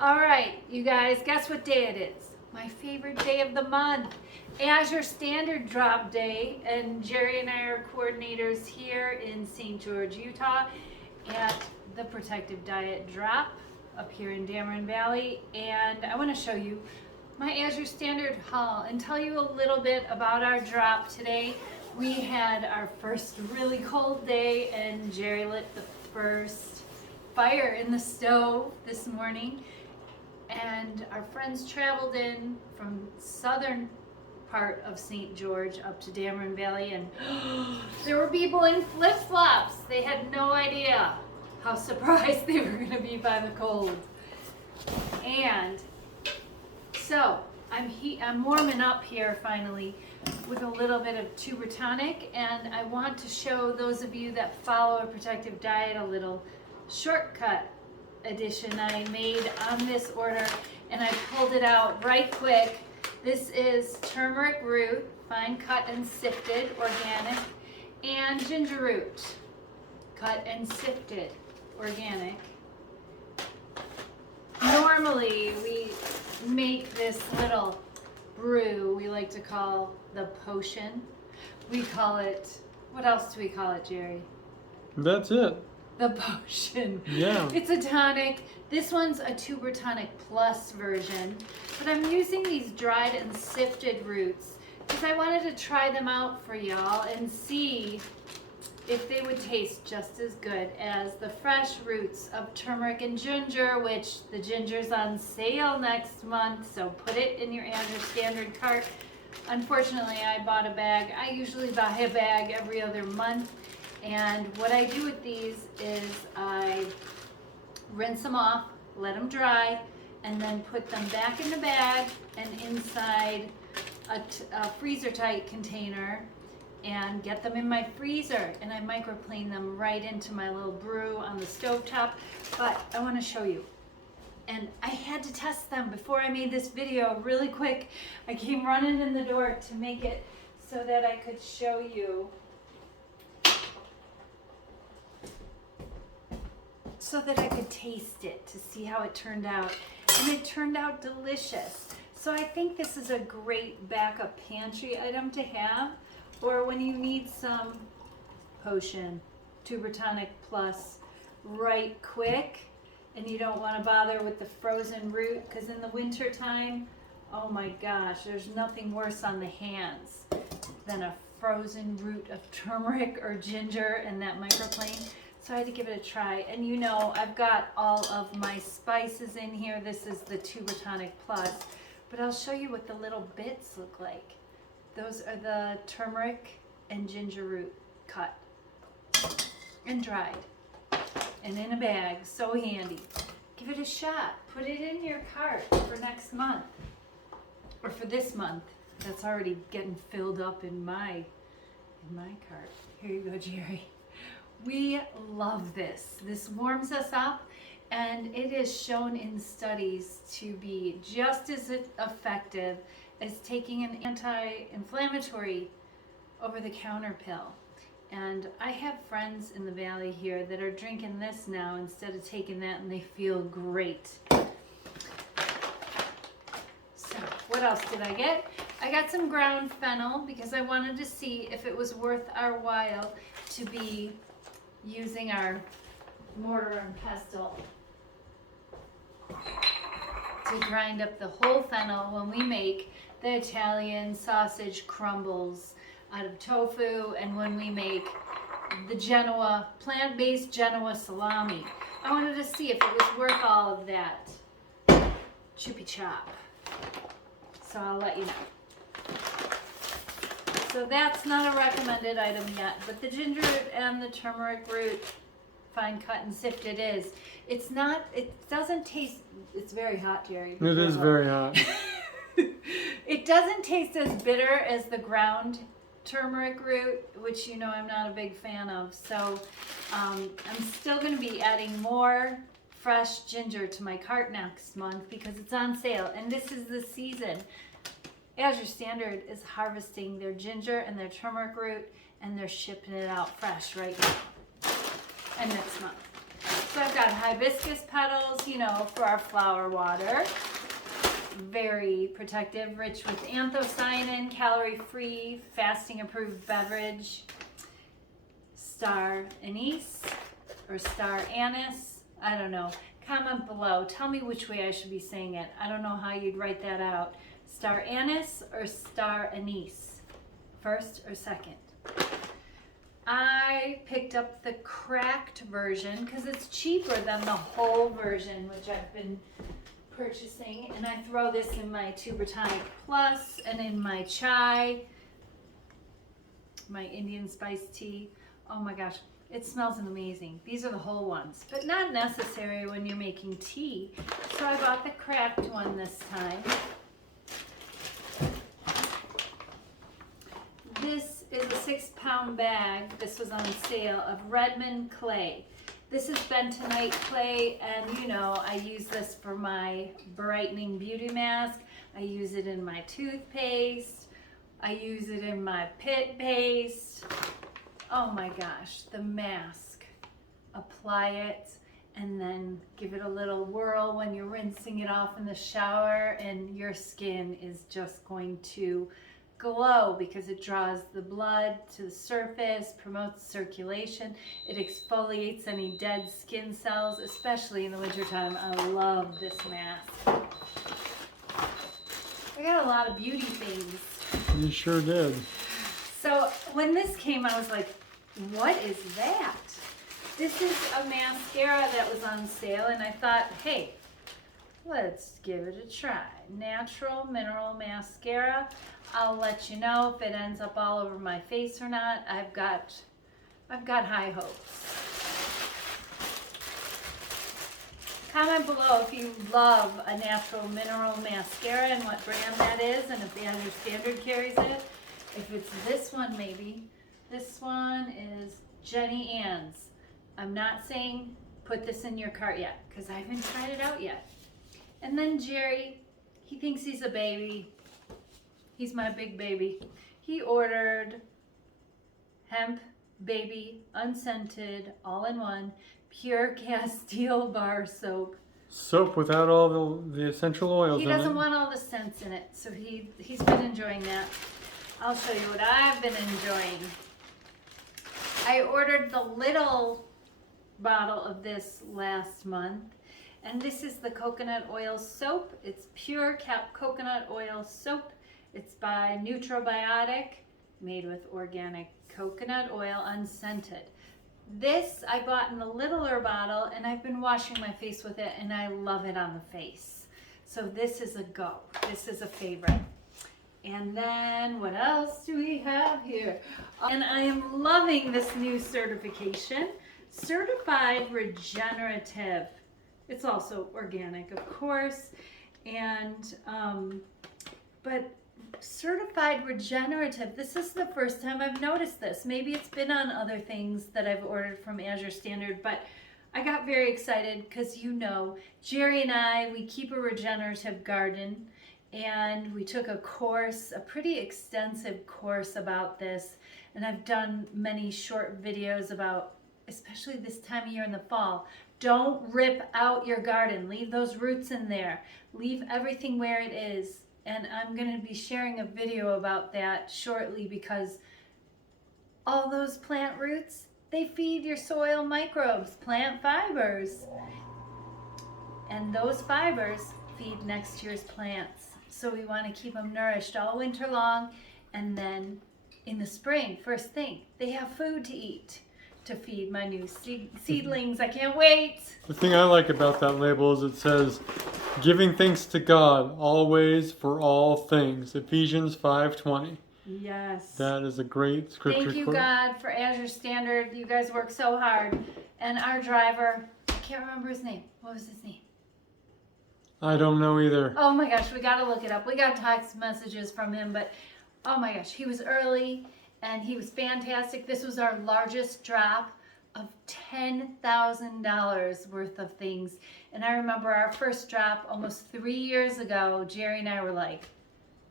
All right, you guys, guess what day it is? My favorite day of the month, Azure Standard Drop Day. And Jerry and I are coordinators here in St. George, Utah at the Protective Diet Drop up here in Dameron Valley. And I want to show you my Azure Standard haul and tell you a little bit about our drop today. We had our first really cold day and Jerry lit the first fire in the stove this morning. And our friends traveled in from southern part of St. George up to Dameron Valley, and there were people in flip-flops. They had no idea how surprised they were going to be by the cold. And so I'm warming up here finally with a little bit of tuber tonic, and I want to show those of you that follow a protective diet a little shortcut edition I made on this order, and I pulled it out right quick. This is turmeric root, fine cut and sifted, organic, and ginger root, cut and sifted, organic. Normally we make this little brew we like to call the potion. We call it, what else do we call it, Jerry? That's it. The potion. Yeah. It's a tonic. This one's a tuber tonic plus version, but I'm using these dried and sifted roots because I wanted to try them out for y'all and see if they would taste just as good as the fresh roots of turmeric and ginger, which the ginger's on sale next month, so put it in your Azure Standard cart. Unfortunately, I bought a bag. I usually buy a bag every other month. And what I do with these is I rinse them off, let them dry, and then put them back in the bag and inside a freezer tight container and get them in my freezer. And I microplane them right into my little brew on the stovetop. But I want to show you. And I had to test them before I made this video really quick. I came running in the door to make it so that I could show you. So that I could taste it to see how it turned out. And it turned out delicious. So I think this is a great backup pantry item to have, or when you need some potion, tuber tonic plus, right quick, and you don't want to bother with the frozen root, because in the winter time, oh my gosh, there's nothing worse on the hands than a frozen root of turmeric or ginger in that microplane. So I had to give it a try. And you know, I've got all of my spices in here. This is the tuber tonic plus, but I'll show you what the little bits look like. Those are the turmeric and ginger root cut and dried and in a bag. So handy. Give it a shot. Put it in your cart for next month or for this month. That's already getting filled up in my cart. Here you go, Jerry. We love this. This warms us up, and it is shown in studies to be just as effective as taking an anti-inflammatory over-the-counter pill. And I have friends in the valley here that are drinking this now instead of taking that, and they feel great. So what else did I get? I got some ground fennel because I wanted to see if it was worth our while to be using our mortar and pestle to grind up the whole fennel when we make the Italian sausage crumbles out of tofu, and when we make the Genoa, plant-based Genoa salami. I wanted to see if it was worth all of that choopy chop. So I'll let you know. So that's not a recommended item yet, but the ginger root and the turmeric root, fine cut and sifted is. It's not, it doesn't taste, it's very hot, Jerry. It is very hot. It doesn't taste as bitter as the ground turmeric root, which you know I'm not a big fan of. So I'm still going to be adding more fresh ginger to my cart next month because it's on sale, and this is the season. Azure Standard is harvesting their ginger and their turmeric root, and they're shipping it out fresh right now and next month. So I've got hibiscus petals, you know, for our flower water. Very protective, rich with anthocyanin, calorie-free, fasting-approved beverage. Star anise or star anise, I don't know. Comment below. Tell me which way I should be saying it. I don't know how you'd write that out. Star anise or star anise? First or second? I picked up the cracked version because it's cheaper than the whole version, which I've been purchasing. And I throw this in my Tuber Tonic Plus and in my chai, my Indian spice tea. Oh my gosh, it smells amazing. These are the whole ones, but not necessary when you're making tea. So I bought the cracked one this time. This is a 6-pound bag. This was on sale of Redmond clay. This is bentonite clay, and you know, I use this for my brightening beauty mask. I use it in my toothpaste. I use it in my pit paste. Oh my gosh, the mask. Apply it and then give it a little whirl when you're rinsing it off in the shower, and your skin is just going to glow because it draws the blood to the surface, promotes circulation. It exfoliates any dead skin cells, especially in the wintertime. I love this mask. I got a lot of beauty things. You sure did. So when this came, I was like, what is that? This is a mascara that was on sale, and I thought, hey, let's give it a try. Natural Mineral Mascara. I'll let you know if it ends up all over my face or not. I've got high hopes. Comment below if you love a Natural Mineral Mascara and what brand that is, and if the Andrew Standard carries it. If it's this one, maybe. This one is Jenny Ann's. I'm not saying put this in your cart yet, because I haven't tried it out yet. And then Jerry, he thinks he's a baby. He's my big baby. He ordered hemp baby unscented all-in-one pure Castile bar soap. Soap without all the essential oils He in it. doesn't want all the scents in it, so he's been enjoying that. I'll show you what I've been enjoying. I ordered the little bottle of this last month, and this is the coconut oil soap. It's pure coconut oil soap. It's by Nutrobiotic, made with organic coconut oil, unscented. This I bought in the littler bottle, and I've been washing my face with it, and I love it on the face. So this is a go. This is a favorite. And then what else do we have here? And I am loving this new certification, Certified Regenerative. It's also organic, of course, and but Certified Regenerative, this is the first time I've noticed this. Maybe it's been on other things that I've ordered from Azure Standard, but I got very excited because, you know, Jerry and I, we keep a regenerative garden, and we took a course, a pretty extensive course about this, and I've done many short videos about, especially this time of year in the fall, don't rip out your garden. Leave those roots in there. Leave everything where it is. And I'm going to be sharing a video about that shortly, because all those plant roots, they feed your soil microbes, plant fibers. And those fibers feed next year's plants. So we want to keep them nourished all winter long. And then in the spring, first thing, they have food to eat to feed my new seedlings. I can't wait. The thing I like about that label is it says, giving thanks to God always for all things. Ephesians 5:20. Yes. That is a great scripture Thank you, quote. God, for Azure Standard. You guys work so hard. And our driver, I can't remember his name. What was his name? I don't know either. Oh my gosh, we got to look it up. We got text messages from him, but oh my gosh, he was early and he was fantastic. This was our largest drop of $10,000 worth of things. And I remember our first drop almost 3 years ago, Jerry and I were like,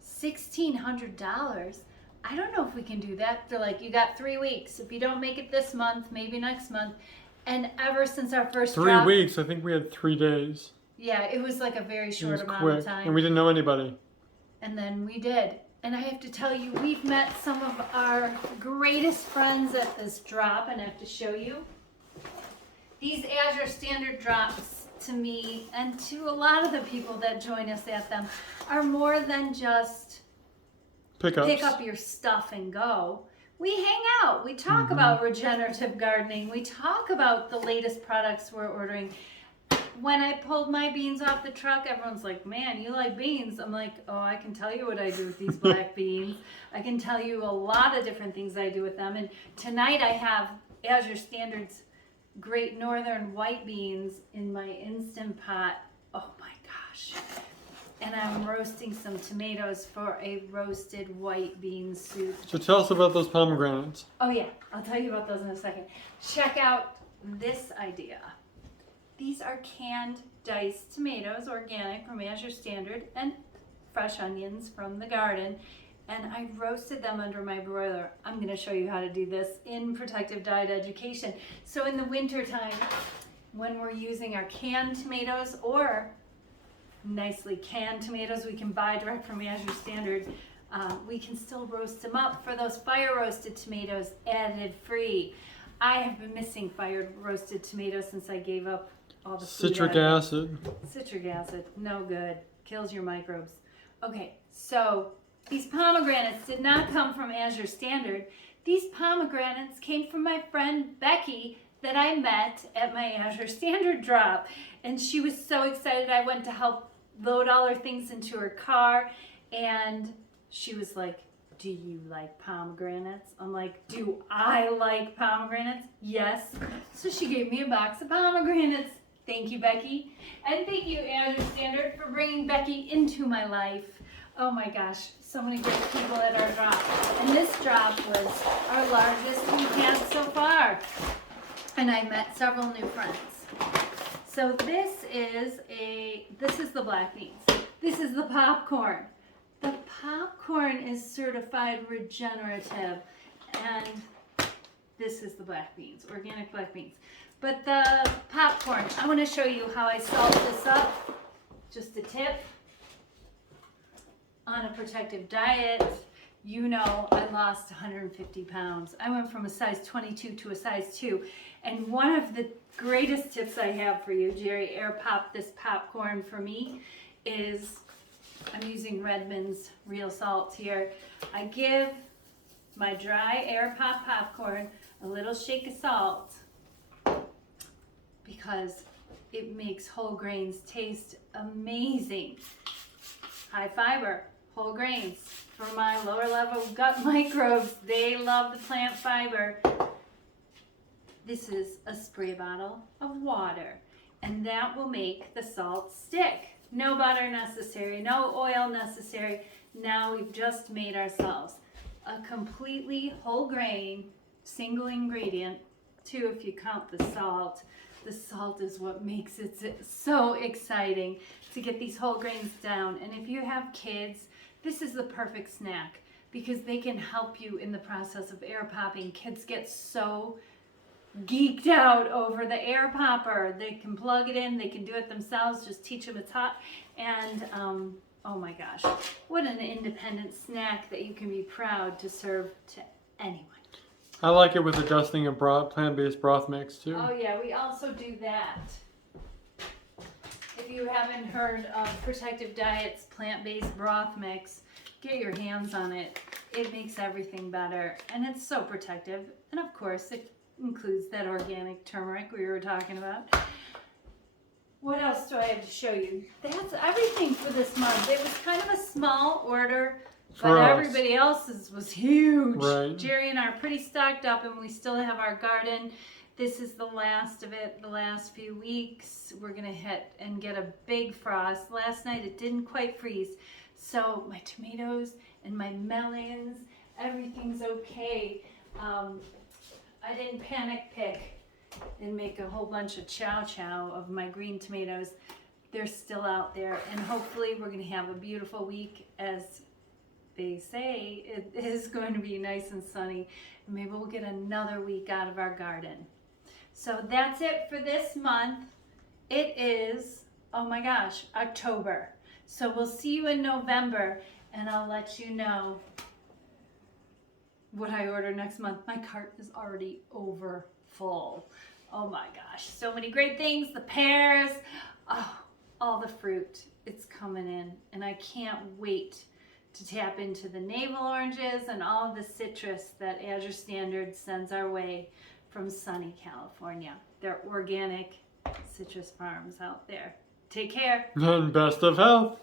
$1,600? I don't know if we can do that. They're like, you got 3 weeks. If you don't make it this month, maybe next month. And ever since our first 3 drop, weeks. I think we had 3 days. yeah, it was like a very It short was amount quick, of time. and we didn't know anybody. And then we did. And I have to tell you, we've met some of our greatest friends at this drop, and I have to show you. These Azure Standard drops, to me, and to a lot of the people that join us at them, are more than just Pickups. pick up your stuff and go. We hang out. We talk about regenerative gardening. We talk about the latest products we're ordering. When I pulled my beans off the truck, everyone's like, man, you like beans. I'm like, oh, I can tell you what I do with these black beans. I can tell you a lot of different things I do with them. And tonight I have Azure Standard's Great Northern white beans in my Instant Pot. Oh my gosh. And I'm roasting some tomatoes for a roasted white bean soup. So tell us about those pomegranates. Oh yeah, I'll tell you about those in a second. Check out this idea. These are canned diced tomatoes, organic from Azure Standard, and fresh onions from the garden. And I roasted them under my broiler. I'm going to show you how to do this in Protective Diet Education. So in the winter time, when we're using our canned tomatoes or nicely canned tomatoes we can buy direct from Azure Standard, we can still roast them up for those fire roasted tomatoes, added free. I have been missing fire roasted tomatoes since I gave up all the food Citric additives. acid. Citric acid, no good, kills your microbes. Okay, so these pomegranates did not come from Azure Standard. These pomegranates came from my friend Becky that I met at my Azure Standard drop. And she was so excited. I went to help load all her things into her car. And she was like, do you like pomegranates? I'm like, do I like pomegranates? Yes. So she gave me a box of pomegranates. Thank you, Becky. And thank you, Azure Standard, for bringing Becky into my life. Oh my gosh, so many great people at our drop. And this drop was our largest we've had so far. And I met several new friends. So this is the black beans. This is the popcorn. The popcorn is certified regenerative. And this is the black beans, organic black beans. But the popcorn, I want to show you how I salt this up. Just a tip. On a protective diet, you know I lost 150 pounds. I went from a size 22 to a size 2. And one of the greatest tips I have for you, Jerry Air Pop this popcorn for me, is I'm using Redmond's real salt here. I give my dry Air Pop popcorn a little shake of salt because it makes whole grains taste amazing. High fiber, whole grains. For my lower level gut microbes, they love the plant fiber. This is a spray bottle of water, and that will make the salt stick. No butter necessary, no oil necessary. Now we've just made ourselves a completely whole grain, single ingredient, too, if you count the salt. The salt is what makes it so exciting to get these whole grains down. And if you have kids, this is the perfect snack because they can help you in the process of air popping. Kids get so geeked out over the air popper. They can plug it in, they can do it themselves, just teach them it's hot. And oh my gosh, what an independent snack that you can be proud to serve to anyone. I like it with the dusting of plant-based broth mix too. Oh yeah, we also do that. If you haven't heard of Protective Diet's plant-based broth mix, get your hands on it. It makes everything better, and it's so protective. And of course, it includes that organic turmeric we were talking about. What else do I have to show you? That's everything for this month. It was kind of a small order, For but us. everybody else's was huge. Right. Jerry and I are pretty stocked up, and we still have our garden. This is the last of it, the last few weeks. We're gonna hit and get a big frost. Last night it didn't quite freeze. So my tomatoes and my melons, everything's okay. I didn't panic pick and make a whole bunch of chow of my green tomatoes. They're still out there, and hopefully we're gonna have a beautiful week. As they say, it is going to be nice and sunny. Maybe we'll get another week out of our garden. So that's it for this month. It is, oh my gosh, October. So we'll see you in November, and I'll let you know what I order next month. My cart is already over full. Oh my gosh, so many great things. The pears, oh, all the fruit. It's coming in, and I can't wait to tap into the navel oranges and all the citrus that Azure Standard sends our way from sunny California. They're organic citrus farms out there. Take care. And best of health.